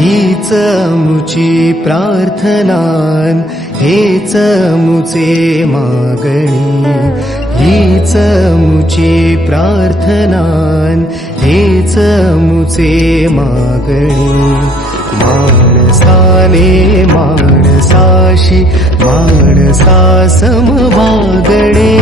हीच मुची प्रार्थनान, हेच मुचे मागणी. हीच मुची प्रार्थनान, हेच मुचे मागणी. माणसाने माणसाशी माणसा समवागणे.